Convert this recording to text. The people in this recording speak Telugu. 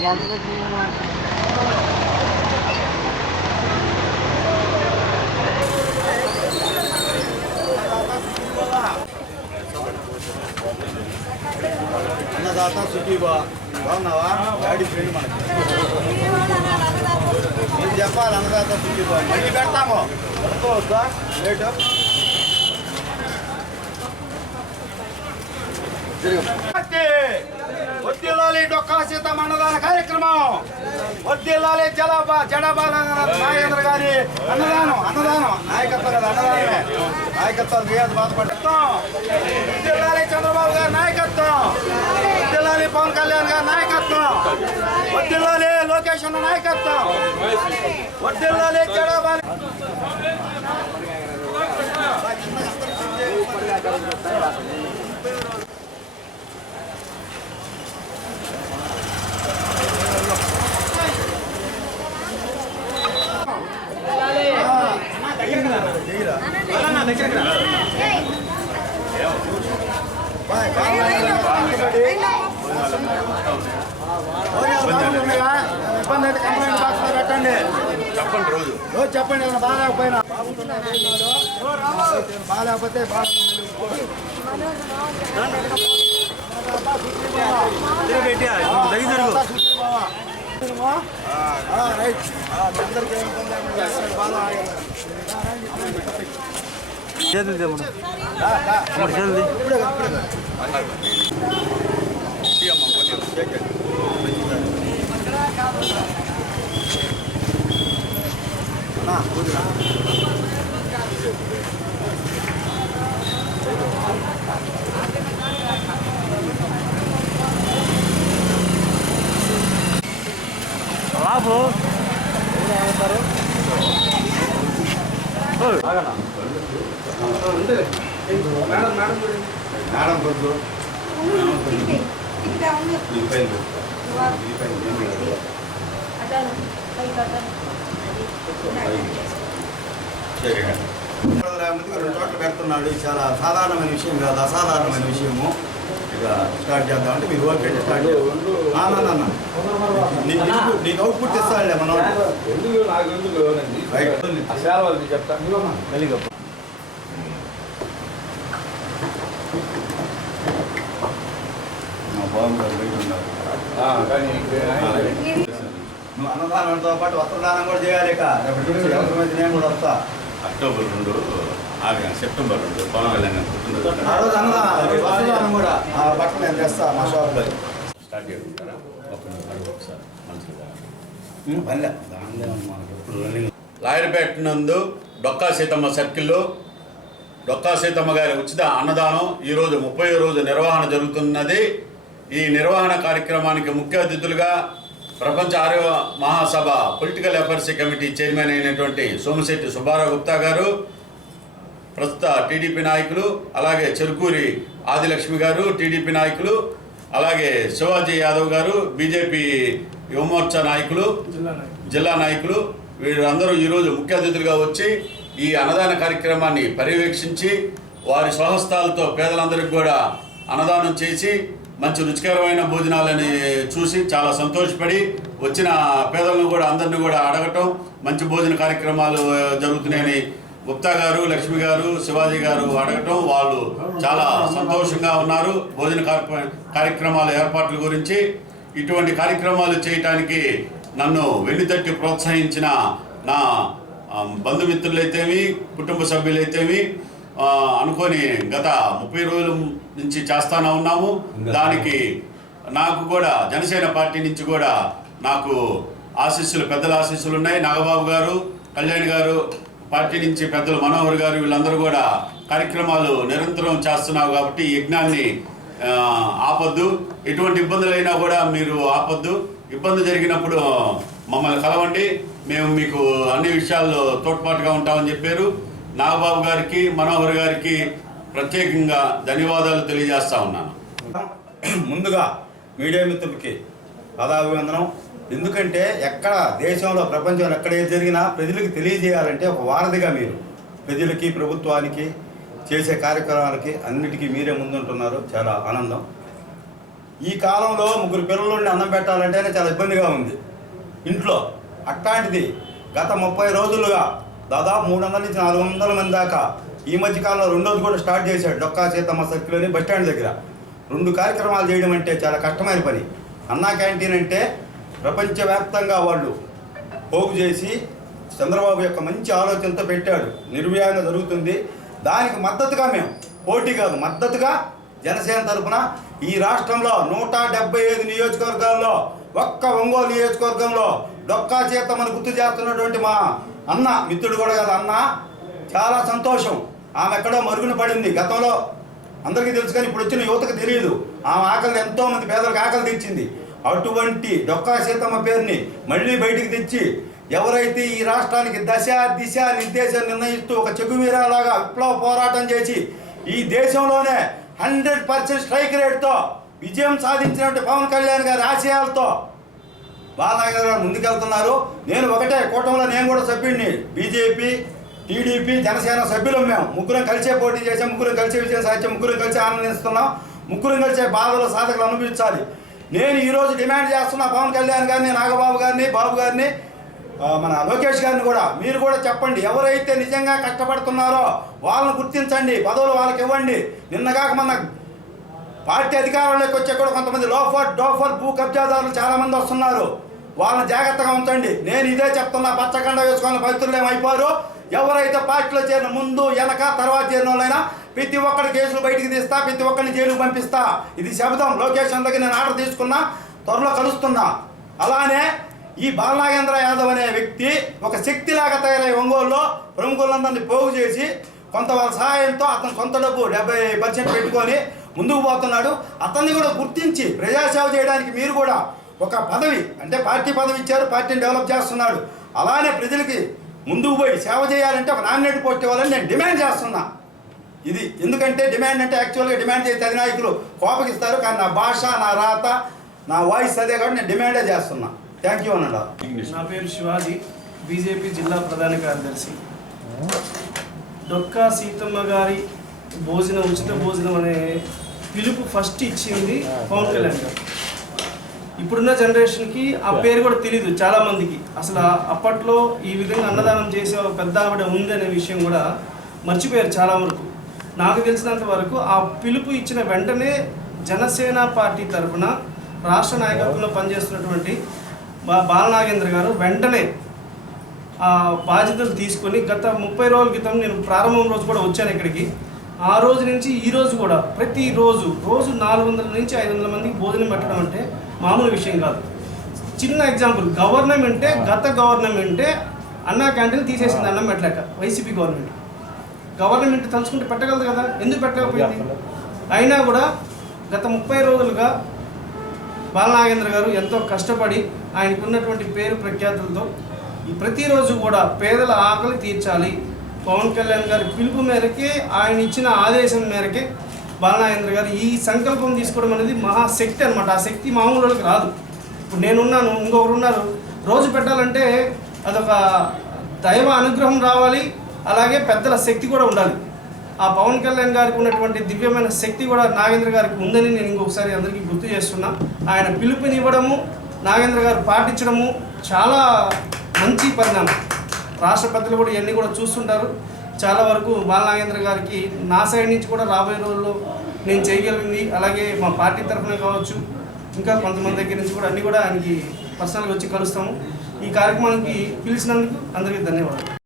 ఎంత అన్నదాత సుఖీబా బాగున్నావా డాడీ ఫ్రెండ్ మనకి మీరు చెప్పాలి అన్నదాత సుఖీబా మళ్ళీ పెడతాము పడుకోవద్దా లేటు వద్దిల్లాలి డొక్కా సీతం అన్నదాన కార్యక్రమం. వద్దిల్లాలి జలాబా జడాబాల నాగేంద్ర గారి అన్నదానం అన్నదానం. నాయకత్వం కదా అన్నదానమే. నాయకత్వం చేయాలి బాధపడతాం. వద్దిల్లాలి చంద్రబాబు గారి నాయకత్వం. వద్దిల్లాలి పవన్ కళ్యాణ్ గారి నాయకత్వం. వద్దిల్లాలి లోకేష్ అన్న నాయకత్వం. వద్దిల్లాలి జడాబాలి చేయరా ఇబ్బంది అయితే కంప్లైంట్ బాక్స్ పెట్టండి చెప్పండి రోజు రోజు చెప్పండి. ఏమైనా బాగాలేకపోయినా బాగాలేకపోతే బాగా రైట్ అందరికీ ఏం ఇబ్బంది లేకుండా చేస్తాడు. బాగా ఆగండి. రా, రా. ఇప్పుడే కదా, ఇప్పుడే కదా. అన్నా, కూతురా. బాబు మేడం కొద్దు ఈ పైన ఈ పైన ఏం లేదు. సరే. మందికి రెండు చోట్ల పెడుతున్నాడు ఇది చాలా సాధారణమైన విషయం కాదు అసాధారణమైన విషయము ఇక స్టార్ట్ చేద్దాం అంటే మీరు ఓకే అంటే స్టార్ట్ చేద్దాం. ఆ, నా, నా, నా. నీకు అవుట్పుట్ ఇస్తాడులే మనం ఎందుకు నాకు ఎందుకు రైట్. సేవలు చెప్తా. మా బాబు గారు బయట ఉన్నారు. కానీ నువ్వు అన్నదానంతో పాటు వస్త్రదానం కూడా చేయాలి ఇక నుంచి అవసరమైతే నేను కూడా వస్తా. అక్టోబర్ రెండు సెప్టెంబర్ రెండు పవన్ కళ్యాణ్ గారి స్టార్ట్ చేసుకుంటారా ఒకసారి మంచిగా లాయర్పేట నందు డొక్కా సీతమ్మ సర్కిల్లో. డొక్కా సీతమ్మ గారి ఉచిత అన్నదానం. ఈరోజు ముప్పై రోజు నిర్వహణ జరుగుతున్నది. ఈ నిర్వహణ కార్యక్రమానికి ముఖ్య అతిథులుగా ప్రపంచ ఆరోగ్య మహాసభ పొలిటికల్ అఫైర్స్ కమిటీ చైర్మన్ అయినటువంటి సోమశెట్టి సుబ్బారావు గుప్తా గారు ప్రస్తుత టీడీపీ నాయకులు అలాగే చెరుకూరి ఆదిలక్ష్మి గారు టీడీపీ నాయకులు అలాగే శివాజీ యాదవ్ గారు బీజేపీ యువమోర్చా నాయకులు జిల్లా నాయకులు. వీరందరూ ఈరోజు ముఖ్య అతిథులుగా వచ్చి ఈ అన్నదాన కార్యక్రమాన్ని పర్యవేక్షించి వారి స్వహస్తాలతో పేదలందరికీ కూడా అన్నదానం చేసి మంచి రుచికరమైన భోజనాలని చూసి చాలా సంతోషపడి వచ్చిన పేదలను కూడా అందరిని కూడా అడగటం మంచి భోజన కార్యక్రమాలు జరుగుతున్నాయని గుప్తా గారు లక్ష్మి గారు శివాజీ గారు అడగటం వాళ్ళు చాలా సంతోషంగా ఉన్నారు. భోజన కార్యక్రమాల ఏర్పాట్ల గురించి ఇటువంటి కార్యక్రమాలు చేయటానికి నన్ను వెన్నుతట్టి ప్రోత్సహించిన నా బంధుమిత్రులైతేమి కుటుంబ సభ్యులైతేమి అనుకోని అనుకొని గత ముప్పై రోజులు నుంచి చేస్తానే ఉన్నాము. దానికి నాకు కూడా జనసేన పార్టీ నుంచి కూడా నాకు ఆశీస్సులు పెద్దల ఆశీస్సులు ఉన్నాయి. నాగబాబు గారు కళ్యాణ్ గారు పార్టీ నుంచి పెద్దలు మనోహర్ గారు వీళ్ళందరూ కూడా కార్యక్రమాలు నిరంతరం చేస్తున్నావు కాబట్టి ఈ యజ్ఞాన్ని ఆపొద్దు. ఎటువంటి ఇబ్బందులైనా కూడా మీరు ఆపొద్దు. ఇబ్బంది జరిగినప్పుడు మమ్మల్ని కలవండి. మేము మీకు అన్ని విషయాల్లో తోడ్పాటుగా ఉంటామని చెప్పారు. నాగబాబు గారికి మనోహర్ గారికి ప్రత్యేకంగా ధన్యవాదాలు తెలియజేస్తా ఉన్నాను. ముందుగా మీడియా మిత్రులకి పదాభివందనం ఎందుకంటే ఎక్కడ దేశంలో ప్రపంచంలో ఎక్కడ ఏది జరిగినా ప్రజలకు తెలియజేయాలంటే ఒక వారధిగా మీరు ప్రజలకి ప్రభుత్వానికి చేసే కార్యక్రమాలకి అన్నిటికీ మీరే ముందుంటున్నారు. చాలా ఆనందం. ఈ కాలంలో ముగ్గురు పిల్లలుండి అన్నం పెట్టాలంటేనే చాలా ఇబ్బందిగా ఉంది. ఇంట్లో అట్లాంటిది గత ముప్పై రోజులుగా దాదాపు మూడు వందల నుంచి నాలుగు వందల మంది దాకా ఈ మధ్య కాలంలో రెండోది కూడా స్టార్ట్ చేశాడు డొక్కా సీతమ్మ సర్కిల్ అని బస్ స్టాండ్ దగ్గర. రెండు కార్యక్రమాలు చేయడం అంటే చాలా కష్టమైన పని. అన్నా క్యాంటీన్ అంటే ప్రపంచవ్యాప్తంగా వాళ్ళు పోగు చేసి చంద్రబాబు యొక్క మంచి ఆలోచనతో పెట్టాడు. నిర్వ్యాయంగా జరుగుతుంది. దానికి మద్దతుగా మేము పోటీ కాదు మద్దతుగా జనసేన తరపున ఈ రాష్ట్రంలో నూట డెబ్బై ఐదు నియోజకవర్గాల్లో ఒక్క ఒంగోలు నియోజకవర్గంలో డొక్కా చేతమని గుర్తు చేస్తున్నటువంటి మా అన్న మిత్రుడు కూడా కదా అన్న చాలా సంతోషం. ఆమె ఎక్కడో మరుగున పడింది గతంలో అందరికీ తెలుసు కానీ ఇప్పుడు వచ్చిన యువతకు తెలియదు. ఆమె ఆకలి ఎంతో మంది పేదలకు ఆకలి తెచ్చింది అటువంటి డొక్కా సీతమ్మ పేరుని మళ్ళీ బయటికి తెచ్చి ఎవరైతే ఈ రాష్ట్రానికి దశ దిశ నిర్దేశం నిర్ణయిస్తూ ఒక చెగువీరాలాగా విప్లవ పోరాటం చేసి ఈ దేశంలోనే హండ్రెడ్ పర్సెంట్ స్ట్రైక్ రేట్తో విజయం సాధించినటువంటి పవన్ కళ్యాణ్ గారి ఆశయాలతో బాలనాగర్ గారు ముందుకెళ్తున్నారు. నేను ఒకటే కూటమిలో నేను కూడా సభ్యుడిని. బీజేపీ టీడీపీ జనసేన సభ్యులం మేము. ముగ్గురం కలిసే పోటీ చేసాం ముగ్గురం కలిసే విజయం సాధ్యం ముగ్గురం కలిసి ఆనందిస్తున్నాం ముగ్గురం కలిసే బాధలు సాధకులు అనుభవించాలి. నేను ఈరోజు డిమాండ్ చేస్తున్నా పవన్ కళ్యాణ్ గారిని నాగబాబు గారిని బాబు గారిని మన లోకేష్ గారిని కూడా. మీరు కూడా చెప్పండి ఎవరైతే నిజంగా కష్టపడుతున్నారో వాళ్ళని గుర్తించండి పదవులు వాళ్ళకి ఇవ్వండి. నిన్నగాక మన పార్టీ అధికారంలోకి వచ్చే కూడా కొంతమంది లోఫర్ డోఫర్ భూ కబ్జాదారులు చాలామంది వస్తున్నారు. వాళ్ళని జాగ్రత్తగా ఉంచండి. నేను ఇదే చెప్తున్నా పచ్చకండ వేసుకున్న పవిత్రులు ఏమైపోరు. ఎవరైతే పార్టీలో చేరిన ముందు వెనక తర్వాత చేరిన వాళ్ళైనా ప్రతి ఒక్కరి కేసులు బయటికి తీస్తా ప్రతి ఒక్కరిని జైలుకు పంపిస్తా. ఇది శబ్దం లోకేష్ దగ్గర నేను ఆర్డర్ తీసుకున్నా త్వరలో కలుస్తున్నా. అలానే ఈ బాలనాగేంద్ర యాదవ్ అనే వ్యక్తి ఒక శక్తిలాగా తయారై ఒంగోలులో ప్రముఖులందరినీ పోగు చేసి కొంత వాళ్ళ సహాయంతో అతను సొంత డబ్బు డెబ్బై పర్సెంట్ పెట్టుకొని ముందుకు పోతున్నాడు. అతన్ని కూడా గుర్తించి ప్రజాసేవ చేయడానికి మీరు కూడా ఒక పదవి అంటే పార్టీ పదవి ఇచ్చారు పార్టీని డెవలప్ చేస్తున్నాడు. అలానే ప్రజలకి ముందుకు పోయి సేవ చేయాలంటే ఒక నామినేట్ పోస్ట్ ఇవ్వాలని నేను డిమాండ్ చేస్తున్నా. ఇది ఎందుకంటే డిమాండ్ అంటే యాక్చువల్గా డిమాండ్ చేసే అధినాయకులు కోపగిస్తారు కానీ నా భాష నా రాత నా వాయిస్ అదే కాబట్టి నేను డిమాండే చేస్తున్నా. థ్యాంక్ యూ అన్నాడు? నా పేరు శివాజీ బీజేపీ జిల్లా ప్రధాన కార్యదర్శి. డొక్కా సీతమ్మ గారి భోజనం ఉచిత భోజనం అనే పిలుపు ఫస్ట్ ఇచ్చింది పవన్ కళ్యాణ్ గారు. ఇప్పుడున్న జనరేషన్కి ఆ పేరు కూడా తెలియదు చాలా మందికి. అసలు అప్పట్లో ఈ విధంగా అన్నదానం చేసే ఒక పెద్ద ఆవిడ ఉంది అనే విషయం కూడా మర్చిపోయారు చాలా వరకు. నాకు తెలిసినంత వరకు ఆ పిలుపు ఇచ్చిన వెంటనే జనసేన పార్టీ తరఫున రాష్ట్ర నాయకత్వంలో పనిచేస్తున్నటువంటి బాలనాగేంద్ర గారు వెంటనే ఆ బాధ్యతలు తీసుకొని గత ముప్పై రోజుల క్రితం నేను ప్రారంభం రోజు కూడా వచ్చాను ఇక్కడికి. ఆ రోజు నుంచి ఈ రోజు కూడా ప్రతిరోజు రోజు నాలుగు వందల నుంచి ఐదు వందల మందికి భోజనం పెట్టడం అంటే మామూలు విషయం కాదు. చిన్న ఎగ్జాంపుల్ గవర్నమెంటే గత గవర్నమెంటే అన్నా క్యాంటీన్ తీసేసింది అన్నం పెట్టలేక వైసీపీ గవర్నమెంట్ గవర్నమెంట్ తలుచుకుంటే పెట్టగలదు కదా? ఎందుకు పెట్టకపోయింది అయినా కూడా గత ముప్పై రోజులుగా బాలనాగేంద్ర గారు ఎంతో కష్టపడి ఆయనకు ఉన్నటువంటి పేరు ప్రఖ్యాతులతో ప్రతిరోజు కూడా పేదల ఆకలి తీర్చాలి. పవన్ కళ్యాణ్ గారి పిలుపు మేరకే ఆయన ఇచ్చిన ఆదేశం మేరకే బాలనాగేంద్ర గారు ఈ సంకల్పం తీసుకోవడం అనేది మహాశక్తి అనమాట ఆ శక్తి మామూలు వాళ్ళకి రాదు. ఇప్పుడు నేనున్నాను ఇంకొకరు ఉన్నారు. రోజు పెట్టాలంటే అదొక దైవ అనుగ్రహం రావాలి. అలాగే పెద్దల శక్తి కూడా ఉండాలి. ఆ పవన్ కళ్యాణ్ గారికి ఉన్నటువంటి దివ్యమైన శక్తి కూడా నాగేంద్ర గారికి ఉందని నేను ఇంకొకసారి అందరికీ గుర్తు చేస్తున్నా. ఆయన పిలుపునివ్వడము నాగేంద్ర గారు పాటించడము చాలా మంచి పరిణామం. రాష్ట్ర కూడా ఇవన్నీ కూడా చూస్తుంటారు. చాలా వరకు బాల నాగేంద్ర గారికి నా సైడ్ నుంచి కూడా రాబోయే రోజుల్లో నేను చేయగలిగింది. అలాగే మా పార్టీ తరఫున కావచ్చు ఇంకా కొంతమంది దగ్గర నుంచి కూడా అన్నీ కూడా ఆయనకి పర్సనల్గా వచ్చి కలుస్తాము. ఈ కార్యక్రమానికి పిలిచినందుకు అందరికీ ధన్యవాదాలు.